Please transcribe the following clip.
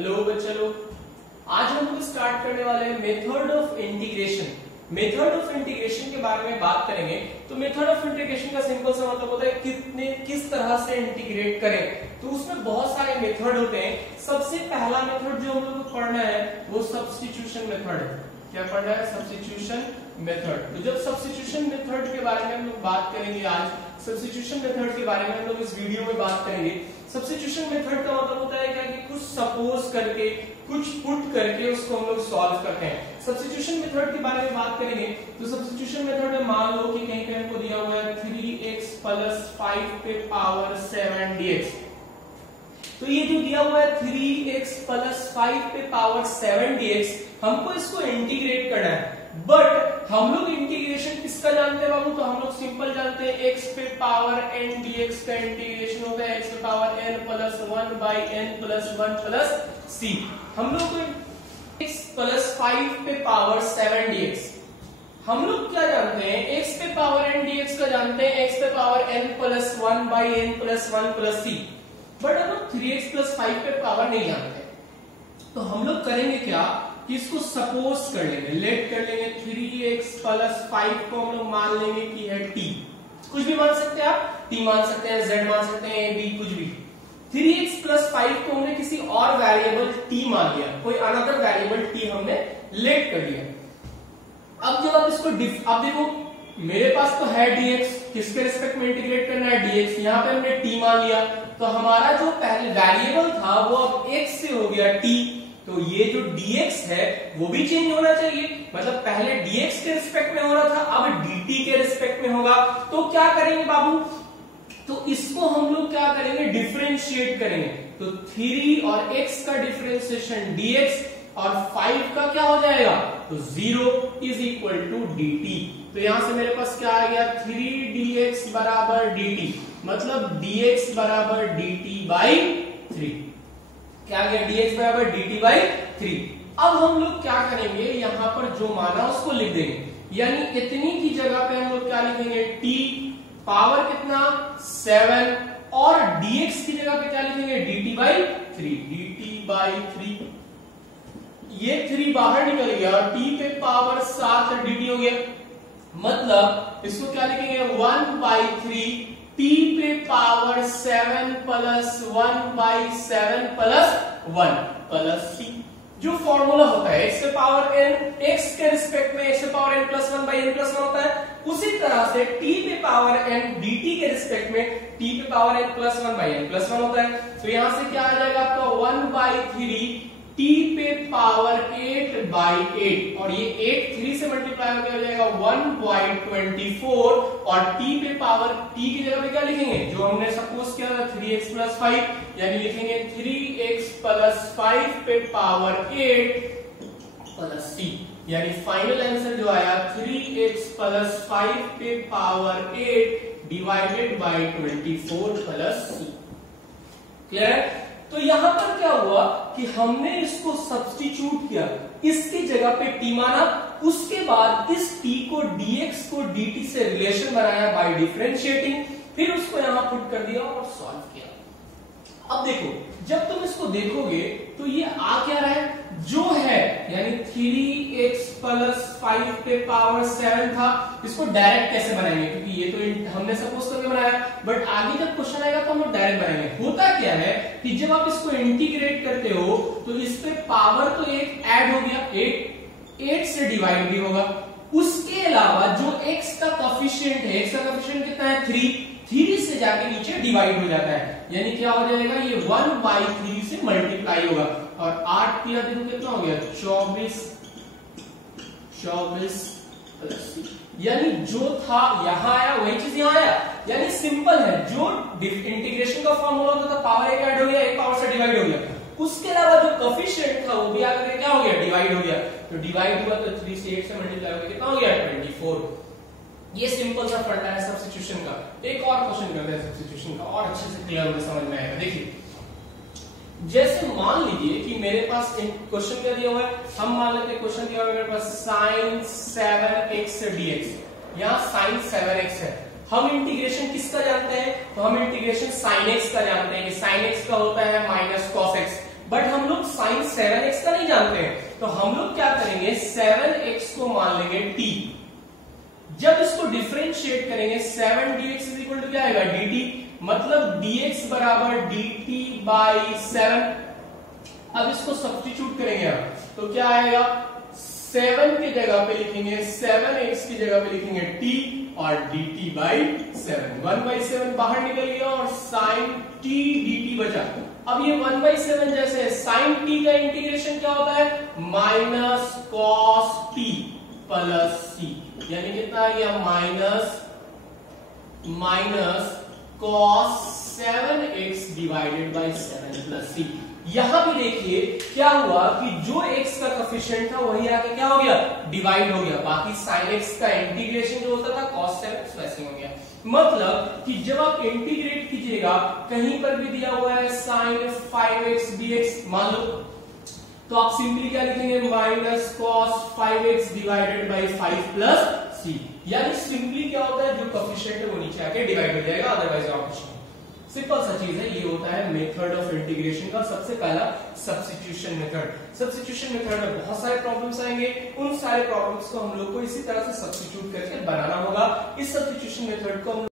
Hello बच्चों लोग, आज हम लोग स्टार्ट करने वाले हैं method of integration. Method of integration के बारे में बात करेंगे। तो मेथड ऑफ इंटीग्रेशन का सिंपल सा मतलब होता है किस तरह से इंटीग्रेट करें। तो उसमें बहुत सारे मेथड होते हैं। सबसे पहला मेथड जो हम लोग को पढ़ना है वो सब्स्टिट्यूशन मेथड है। क्या पढ़ना है? Substitution method. तो जब सब्स्टिट्यूशन मेथड के बारे में हम लोग बात करेंगे, आज सब्स्टिट्यूशन मेथड के बारे में हम लोग इस वीडियो में बात करेंगे। सब्स्टिट्यूशन मेथड का मतलब होता है क्या कि कुछ सपोज करके, कुछ पुट करके उसको हम लोग सॉल्व करते हैं। सब्स्टिट्यूशन मेथड के बारे में बात करेंगे तो सब्स्टिट्यूशन मेथड में मान लो कि कहीं पे हमको दिया हुआ है 3x + 5 पे पावर 7 dx। तो ये जो दिया हुआ है 3x + 5 पे पावर 7 dx, हमको इसको इंटीग्रेट करना है। बट हम लोग इंटीग्रेशन किसका जानते हैं बाबू? तो हम लोग सिंपल जानते हैं x पे पावर n dx का इंटीग्रेशन होता है x पे पावर n + 1/n + 1 + c। हम लोग x + 5 पे पावर 7 dx, हम लोग क्या जानते हैं? x पे पावर n dx का जानते हैं x पे power n + 1/n + 1 + c। But हम लोग 3x + 5 पे पावर नहीं जानते, तो हम लोग करेंगे क्या कि इसको सपोज कर लेंगे, लेट कर लेंगे। 3x + 5 को हम लोग मान लेंगे कि है t। कुछ भी मान सकते हैं आप, t मान सकते हैं, z मान सकते हैं, a b कुछ भी। 3x + 5 को हमने किसी और वेरिएबल t मान लिया, कोई अनदर वेरिएबल t हमने लेट कर लिया। अब जब आप इसको अब देखो मेरे पास तो है dx, किसके रिस्पेक्ट में इंटीग्रेट करना है? dx। यहाँ पे हमने t मान लिया, तो हमारा जो पहले वेरिएबल था वो अब x से हो गया t। तो ये जो dx है वो भी चेंज होना चाहिए, मतलब पहले dx के रिस्पेक्ट में हो रहा था, अब dt के रिस्पेक्ट में होगा। तो क्या करेंगे बाबू? तो इसको हम लोग क्या करेंगे? डिफरेंशिएट करेंगे। तो 3 और x का डिफरेंशिएशन dx और 5 का क्या हो जाएगा? तो 0 = dt। तो यहां से मेरे पास क्या आ गया? 3dx = dt, मतलब dx = dt/3। क्या आ गया? dx = dt/3। अब हम लोग क्या करेंगे? यहां पर जो माना उसको लिख देंगे, यानी इतनी की जगह पे हम लोग क्या लिखेंगे? t पावर कितना? 7, और dx की जगह पे क्या लिखेंगे? dt/3। dt/3, ये 3 बाहर निकल गया और t पे पावर 7 dt हो गया, मतलब इसको क्या लिखेंगे? 1/3 t पे पावर 7 + 1/7 + 1 + c। जो फॉर्मूला होता है x पे पावर n, x के रिस्पेक्ट में x पे पावर n + 1/n + 1 होता है, उसी तरह से t पे पावर n dt के रिस्पेक्ट में t पे पावर n + 1/n + 1 होता है। तो यहां से क्या आ जाएगा आपका? 1/3 t पे पावर 8/8, और ये 8 3 से मल्टीप्लाई होकर हो जाएगा 1/24, और t पे पावर t की जगह पे क्या लिखेंगे? जो हमने सपोज किया था 3x + 5, यानी लिखेंगे 3x + 5 पे पावर 8 + c। यानी फाइनल आंसर जो आया 3x + 5 पे पावर 8 /24 + c। क्लियर है? तो यहां पर क्या हुआ कि हमने इसको सब्स्टिट्यूट किया, इसकी जगह पे t माना, उसके बाद इस t को dx को dt से रिलेशन बनाया बाय डिफरेंशिएटिंग, फिर उसको यहां पुट कर दिया और सॉल्व किया। अब देखो, जब तुम इसको देखोगे तो ये आ क्या रहा है? जो है यानी 3x + 5 पे पावर 7 था, इसको डायरेक्ट कैसे बनाएंगे? क्योंकि ये तो हमने सपोज करके बनाया, बट आगे जब क्वेश्चन आएगा तो हम लोग डायरेक्ट बनाएंगे। होता क्या है कि जब आप इसको इंटीग्रेट करते हो तो इस पे पावर तो एक ऐड हो गया, 8 से डिवाइड भी होगा। उसके अलावा जो x का कोफिशिएंट है, x का कोफिशिएंट कितना है? 3 से जाके नीचे डिवाइड हो जाता है, यानी क्या हो जाएगा? ये 1/3 से मल्टीप्लाई होगा, और 8 3 देखो कितना हो गया? 24 यानी जो था यहां आया वही चीज यहां आया। यानी सिंपल है, जो इंटीग्रेशन का फॉर्मूला होता था पावर एक ऐड हो गया, एक पावर से डिवाइड हो गया, उसके अलावा जो कोफिशिएंट था वो भी आकर क्या हो गया? डिवाइड हो गया। तो डिवाइड हुआ तो 3 से 8 से मल्टीप्लाई हो गया, कितना हो गया? 24। ये सिंपल सा फंडा है सब्स्टिट्यूशन का। एक और क्वेश्चन करते हैं सब्स्टिट्यूशन का, और अच्छे से क्लियर होकर समझ में आएगा। देखिए, जैसे मान लीजिए कि मेरे पास एक क्वेश्चन क्या दिया हुआ है, हम मान लेते हैं क्वेश्चन दिया हुआ है मेरे पास sin 7x dx, यहाँ sin 7x है। हम इंटीग्रेशन किसका जानते हैं? तो हम इंटीग्रेशन sin x का जानते हैं कि sin x का होता है -cos x, बट हम लोग sin 7x का नहीं जानते हैं, तो हम लोग क्या करेंगे 7x को मान लेंगे t। जब इसको डिफरेंशिएट करेंगे 7dx इज इक्वल टू क्या आएगा dt, मतलब dx बराबर dt बाई 7। अब इसको सब्स्टिट्यूट करेंगे हम, तो क्या आएगा 7 की जगह पे लिखेंगे 7x की जगह पे लिखेंगे t और dt बाई 7। 1/7 बाहर निकल गया और sin t dt बचा। अब ये 1/7 जैसे sin t का इंटीग्रेशन क्या होता है minus cos t plus c, यानी कितना आ गया minus cos 7x divided by 7 plus c। यहां भी देखिए क्या हुआ कि जो x का कोफिशिएंट था वही आके क्या हो गया डिवाइड हो गया, बाकी sin x का इंटीग्रेशन जो होता था cos 7x वैसे हो गया। मतलब कि जब आप इंटीग्रेट कीजिएगा कहीं पर भी दिया हुआ है sin 5x dx मान लो, तो आप सिंपली क्या लिखेंगे minus cos 5x divided by 5 plus c, यानी सिंपली क्या होता है जो कोफिशिएंट है वो नीचे आके डिवाइड हो जाएगा, अदरवाइज और कुछ नहीं। सिंपल सा चीज है, ये होता है मेथड ऑफ इंटीग्रेशन का सबसे पहला सब्स्टिट्यूशन मेथड। सब्स्टिट्यूशन मेथड में बहुत सारे प्रॉब्लम्स आएंगे, उन सारे प्रॉब्लम्स को हम लोग को इसी तरह से सब्स्टिट्यूट करके बनाना होगा। इस सब्स्टिट्यूशन मेथड को हम